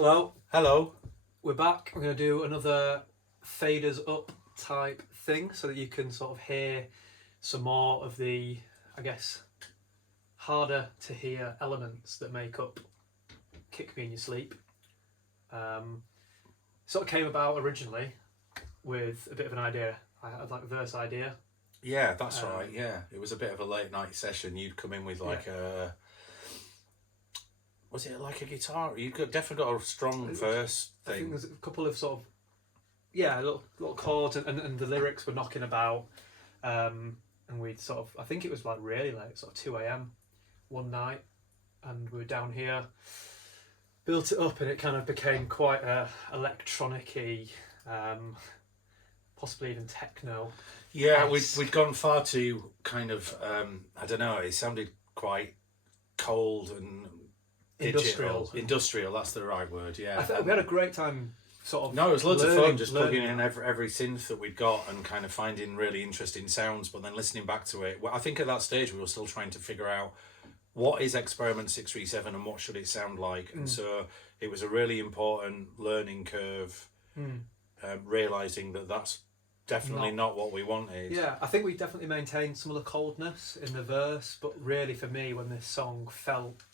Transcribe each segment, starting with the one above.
Hello. Hello. We're back. We're going to do another faders up type thing so that you can sort of hear some more of the, I guess, harder to hear elements that make up Kick Me in Your Sleep. Sort of came about originally with a bit of an idea. I had like a verse idea. Yeah, that's right. Yeah, it was a bit of a late night session. You'd come in with like a... Was it like a guitar? Definitely got a strong verse thing. I think there's a couple of sort of, little chords and the lyrics were knocking about. And we'd sort of, I think it was like really late, sort of 2 a.m. one night. And we were down here, built it up, and it kind of became quite electronic-y, possibly even techno. Yeah, we'd gone far too kind of, I don't know, it sounded quite cold and digital. Industrial, that's the right word, yeah. I think we had a great time sort of... No, it was loads of fun just plugging in every synth that we'd got and kind of finding really interesting sounds, but then listening back to it. Well, I think at that stage we were still trying to figure out what is Experiment 637 and what should it sound like. And so it was a really important learning curve, realising that that's definitely not what we wanted. Yeah, I think we definitely maintained some of the coldness in the verse, but really for me when this song felt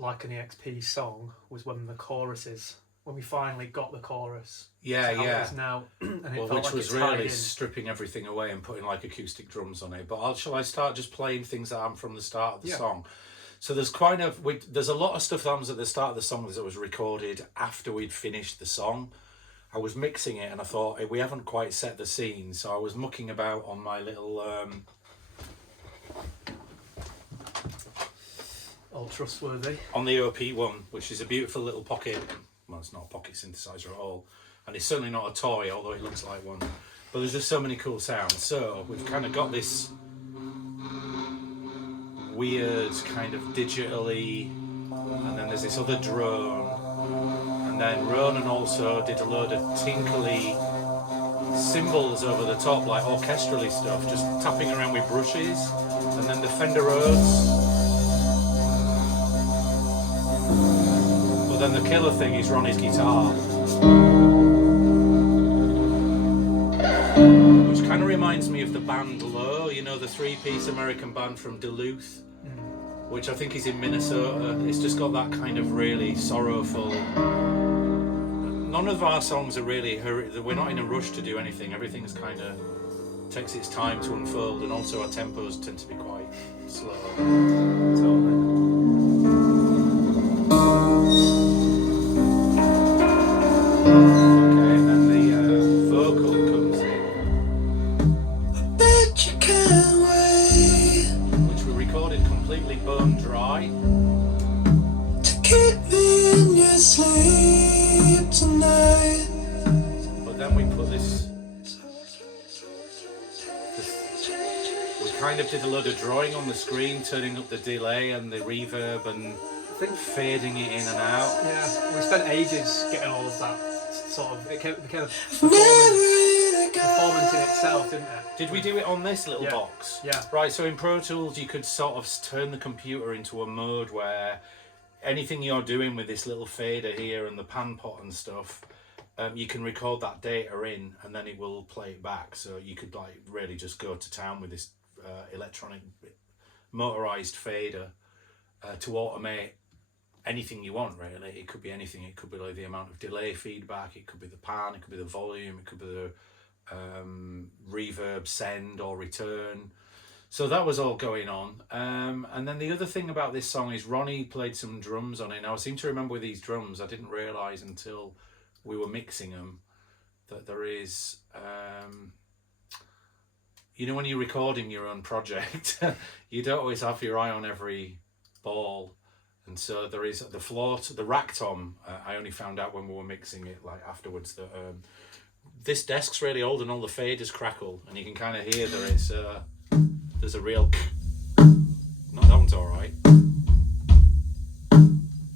like an EXP song was when the choruses, when we finally got the chorus. Yeah, It is now, and it felt which like was it tied really in. stripping everything away and putting like acoustic drums on it. But shall I start just playing things that I'm from the start of the song? So there's there's a lot of stuff that was at the start of the song that was recorded after we'd finished the song. I was mixing it and I thought, hey, we haven't quite set the scene, so I was mucking about on my little all trustworthy. on the OP1, which is a beautiful little pocket. Well, it's not a pocket synthesizer at all, and it's certainly not a toy, although it looks like one. But there's just so many cool sounds. So we've kind of got this weird kind of digitally, and then there's this other drone, and then Ronan also did a load of tinkly cymbals over the top, like orchestrally stuff, just tapping around with brushes, and then the Fender Rhodes. But then the killer thing is Ronnie's guitar, which kind of reminds me of the band Low, you know, the three-piece American band from Duluth, which I think is in Minnesota. It's just got that kind of really sorrowful... None of our songs are really... We're not in a rush to do anything. Everything's kind of... takes its time to unfold, and also our tempos tend to be quite slow. Totally. Okay, and then the vocal comes in, which we recorded completely bone dry. To keep me in your sleep tonight. But then we put this, we kind of did a load of drawing on the screen, turning up the delay and the reverb and fading it in and out. Yeah, we spent ages getting all of that sort of... It became a performance in itself, didn't it? Did we do it on this little box? Yeah. Right, so in Pro Tools you could sort of turn the computer into a mode where anything you're doing with this little fader here and the pan pot and stuff, you can record that data in and then it will play it back. So you could like really just go to town with this electronic motorized fader to automate anything you want, really. It could be anything. It could be like the amount of delay feedback, it could be the pan, it could be the volume, it could be the reverb send or return. So that was all going on. And then the other thing about this song is Ronnie played some drums on it. Now I seem to remember with these drums, I didn't realise until we were mixing them that there is, you know, when you're recording your own project, you don't always have your eye on every ball. And so there is the floor, the rack tom, I only found out when we were mixing it, like afterwards, that this desk's really old and all the faders crackle, and you can kind of hear that it's, there's a real... No, that one's alright.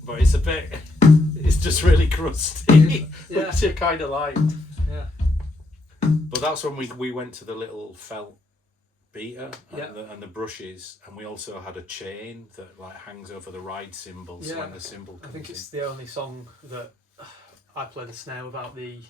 But it's a bit... It's just really crusty, which I kind of liked. Yeah. But that's when we went to the little felt beater Yeah. and the brushes, and we also had a chain that like hangs over the ride cymbal. So when the cymbal comes I think it's the only song that I play the snare without the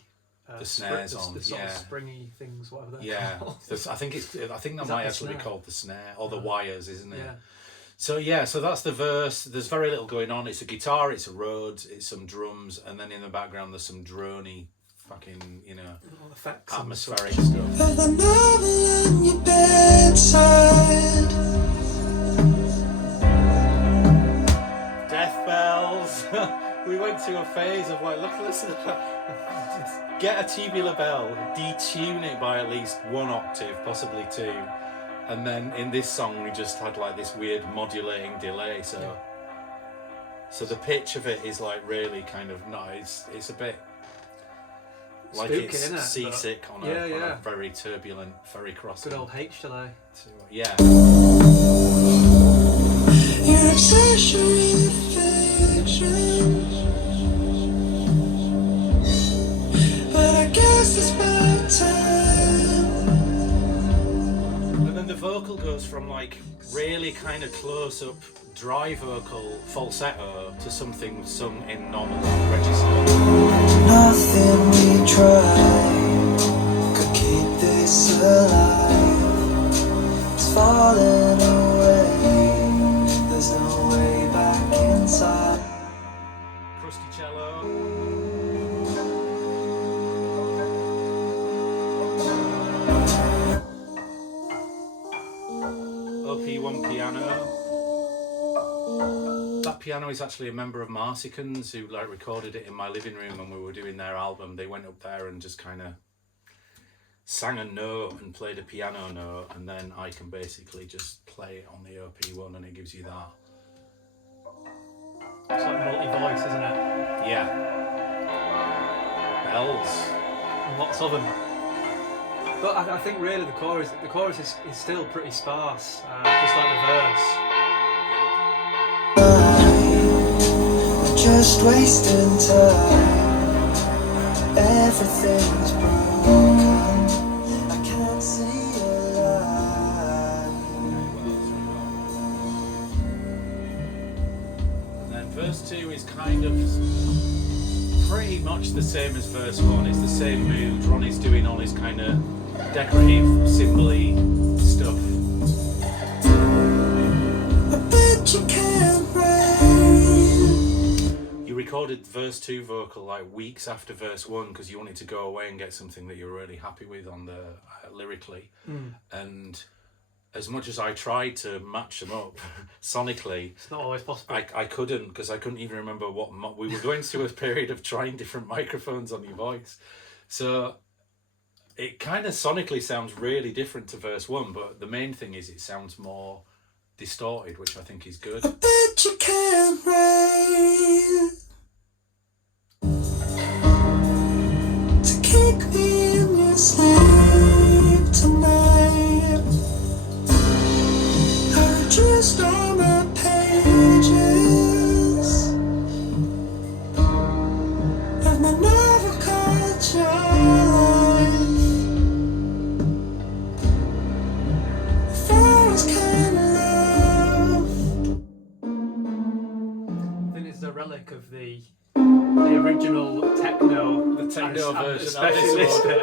snares on, the sort yeah. of springy things, whatever they're yeah. called. I think that Is might the actually be snare? called the snare or the wires, isn't it? Yeah. So that's the verse. There's very little going on. It's a guitar, it's a Rhodes, it's some drums, and then in the background there's some drony, fucking, you know, All effects and atmospheric stuff. With a novel on your bedside. Death bells. We went through a phase of like, listen to that. Get a tubular bell, detune it by at least 1 octave, possibly 2. And then in this song we just had like this weird modulating delay, so the pitch of it is like really kind of nice. It's a bit like spooky, it's isn't it? seasick on a very turbulent ferry crossing. Good old H delay. Yeah. Your obsession with fiction. But I guess it's about time. And then the vocal goes from like really kind of close up dry vocal falsetto to something sung in normal register. Nothing we tried could keep this alive. It's falling away. There's no way back inside. Crusty cello. OP1 piano. That piano is actually a member of Marsican's who like recorded it in my living room when we were doing their album. They went up there and just kind of sang a note and played a piano note, and then I can basically just play it on the OP1 and it gives you that. It's like multi-voice, isn't it? Yeah. Bells. And lots of them. But I think really the chorus is still pretty sparse, just like the verse. We're just wasting time. Everything's broken. I can't see a light. And then verse 2 is kind of pretty much the same as verse 1. It's the same mood. Ronnie's doing all his kind of decorative, cymbal-y stuff. I bet you can't rain. You recorded verse 2 vocal like weeks after verse 1 because you wanted to go away and get something that you were really happy with on the lyrically. And as much as I tried to match them up sonically, It's not always possible. I couldn't, because I couldn't even remember we were going through a period of trying different microphones on your voice. So it kind of sonically sounds really different to verse 1, but the main thing is it sounds more distorted, which I think is good. I bet you can't rain. To kick me in your sleep tonight. I reduced all my pages of my novel called your life. The forest kind of love. I think it's a relic of the original techno. The techno and version, especially this this one. bit.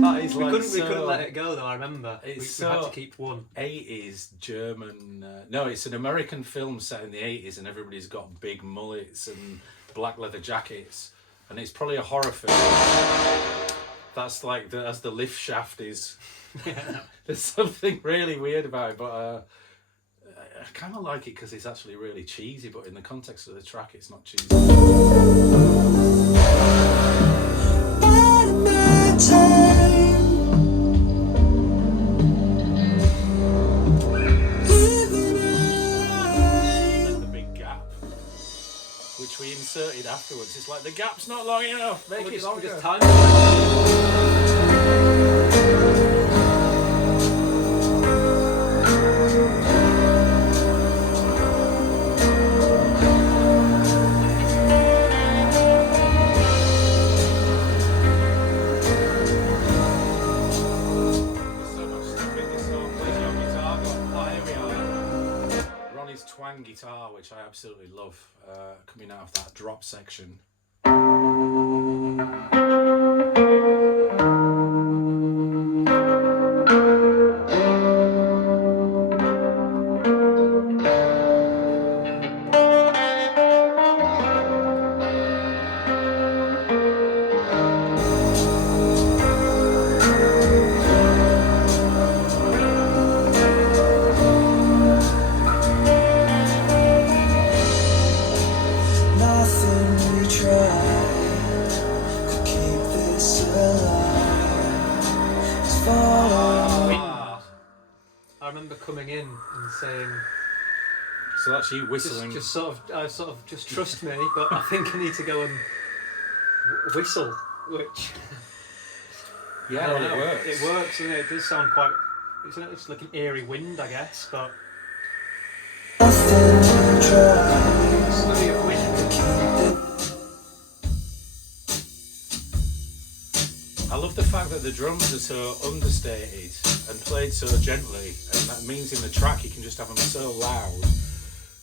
That is We like couldn't let it go though. I remember we It's had so- to keep one. 80s German. No, it's an American film set in the 80s, and everybody's got big mullets and black leather jackets, and it's probably a horror film. That's like as the lift shaft is. Yeah. There's something really weird about it, but I kind of like it because it's actually really cheesy. But in the context of the track, it's not cheesy. Out of my time. Living a lie. And the big gap, which we inserted afterwards. It's like the gap's not long enough. Make We it just longer. timed it. which I absolutely love, coming out of that drop section. Nothing we tried could keep this alive. It's falling. Wind. I remember coming in and saying, So that's you whistling. just sort of just trust me, but I think I need to go and whistle, which yeah, I don't well, know. it works. It works, and it does sound quite. It's like an eerie wind, I guess, but Nothing we tried study of wind. could keep it. I love the fact that the drums are so understated and played so gently, and that means in the track you can just have them so loud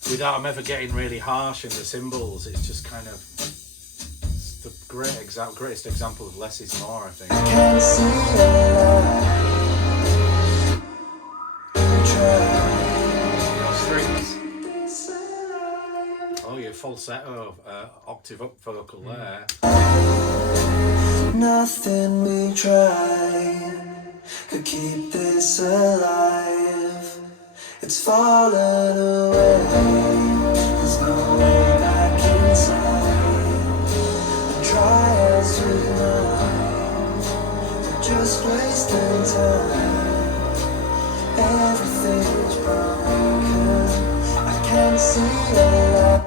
without them ever getting really harsh in the cymbals. It's just kind of it's the greatest example of less is more, I think. Can't see a light. We tried. Your strings. This alive. Oh, your falsetto octave up vocal there. Nothing we tried could keep this alive. It's fallen away. There's no way back inside. We try as we might. We're just wasting time. Everything's broken. I can't see a light.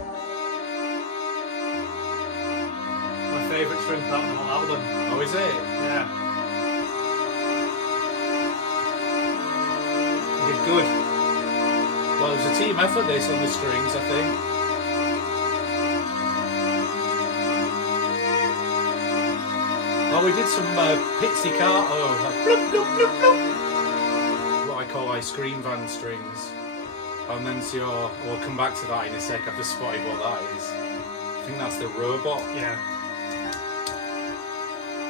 My favourite string part of the whole album. Oh, is it? Yeah. You did good. Well, it was a team effort this on the strings, I think. Oh, we did some pizzicato, like bloop, bloop, bloop, bloop. What I call ice cream van strings. And then so we'll come back to that in a sec. I've just spotted what that is. I think that's the robot. Yeah.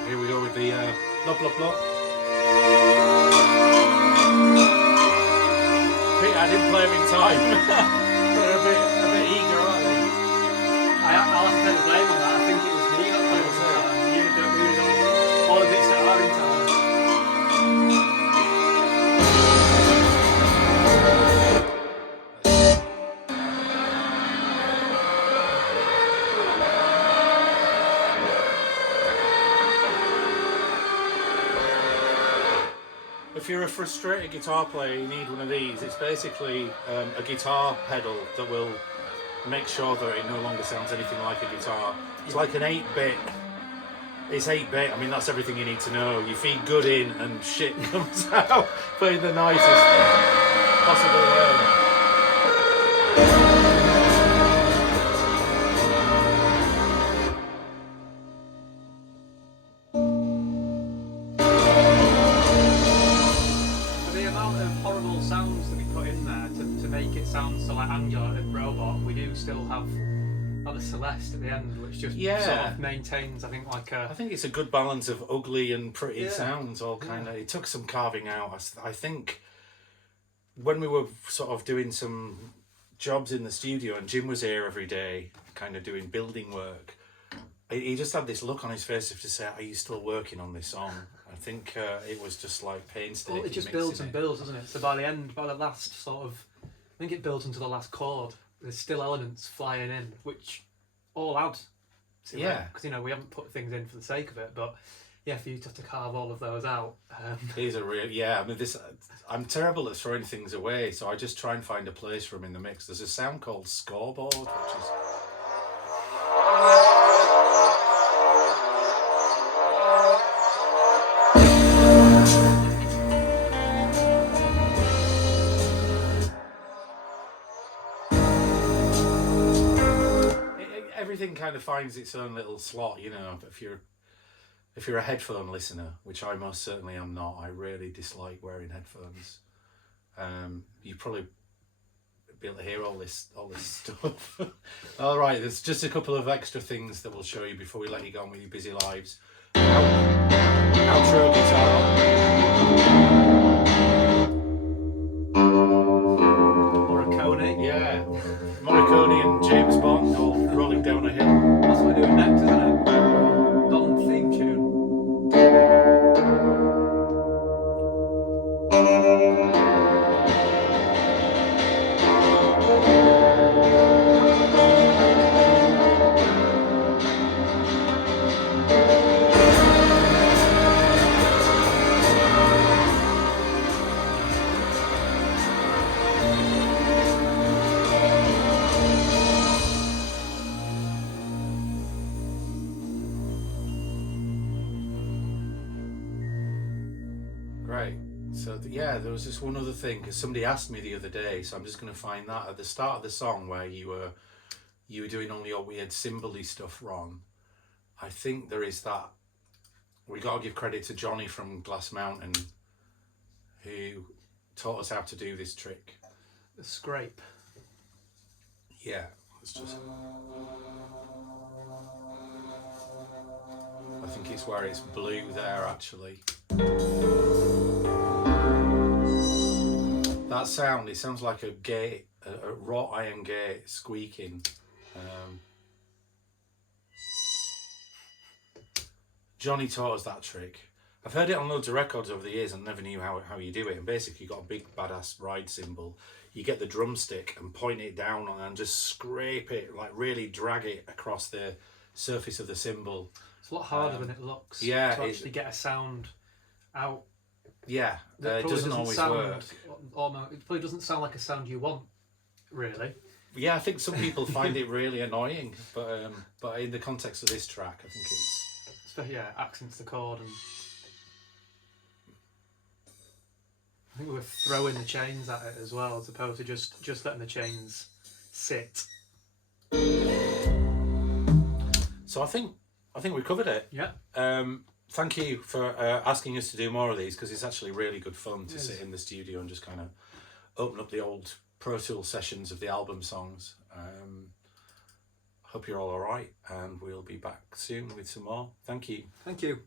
Here we go with the blop blop blop. I didn't play them in time. They're a bit eager, aren't they? I'll have to take the blame on that. I think it was me that played it in time. You did all the bits that are in time. If you're a frustrated guitar player, you need one of these. It's basically a guitar pedal that will make sure that it no longer sounds anything like a guitar. It's like an 8-bit. It's 8-bit. I mean, that's everything you need to know. You feed good in and shit comes out, but in the nicest possible way. The amount of horrible sounds that we put in there to make it sound so like Angular and Robot, we do still have like the Celeste at the end, which just sort of maintains, I think, like a. I think it's a good balance of ugly and pretty Yeah. sounds. All kind of. It took some carving out. I think when we were sort of doing some jobs in the studio, and Jim was here every day, kind of doing building work. He just had this look on his face of to say, "Are you still working on this song?" I think it was just like painstaking. Well, it just builds and builds, doesn't it? So by the end, by the last sort of, I think it builds into the last chord. There's still elements flying in, which all add to it. Yeah. Because, you know, we haven't put things in for the sake of it, but yeah, for you to have to carve all of those out. These are real. Yeah, I mean, I'm terrible at throwing things away, so I just try and find a place for them in the mix. There's a sound called scoreboard, which is. Everything kind of finds its own little slot, you know. But if you're a headphone listener, which I most certainly am not, I really dislike wearing headphones. You probably be able to hear all this stuff. All right, there's just a couple of extra things that we'll show you before we let you go on with your busy lives. Outro guitar. Morricone. Yeah, Morricone and James Bond all rolling down a hill. That's what we're doing next, isn't it? Bond theme tune. Great. So yeah, there was just one other thing because somebody asked me the other day, so I'm just going to find that at the start of the song where you were doing all your weird cymbal-y stuff wrong. I think there is that. We got to give credit to Johnny from Glass Mountain, who taught us how to do this trick. The scrape. Yeah, it's just. I think it's where it's blue there actually. That sound, it sounds like a gate, a wrought iron gate squeaking. Johnny taught us that trick. I've heard it on loads of records over the years and never knew how you do it. And basically, you got a big badass ride cymbal. You get the drumstick and point it down and just scrape it, like really drag it across the surface of the cymbal. It's a lot harder than it looks. Yeah, to actually get a sound out. Yeah, That it doesn't always work. It probably doesn't sound like a sound you want, really. Yeah, I think some people find it really annoying, but in the context of this track, I think it's. Yeah, accents the chord, and I think we were throwing the chains at it as well, as opposed to just letting the chains sit. So I think we covered it. Yeah. Thank you for asking us to do more of these because it's actually really good fun to sit in the studio and just kind of open up the old Pro Tools sessions of the album songs. Hope you're all alright, and we'll be back soon with some more. Thank you. Thank you.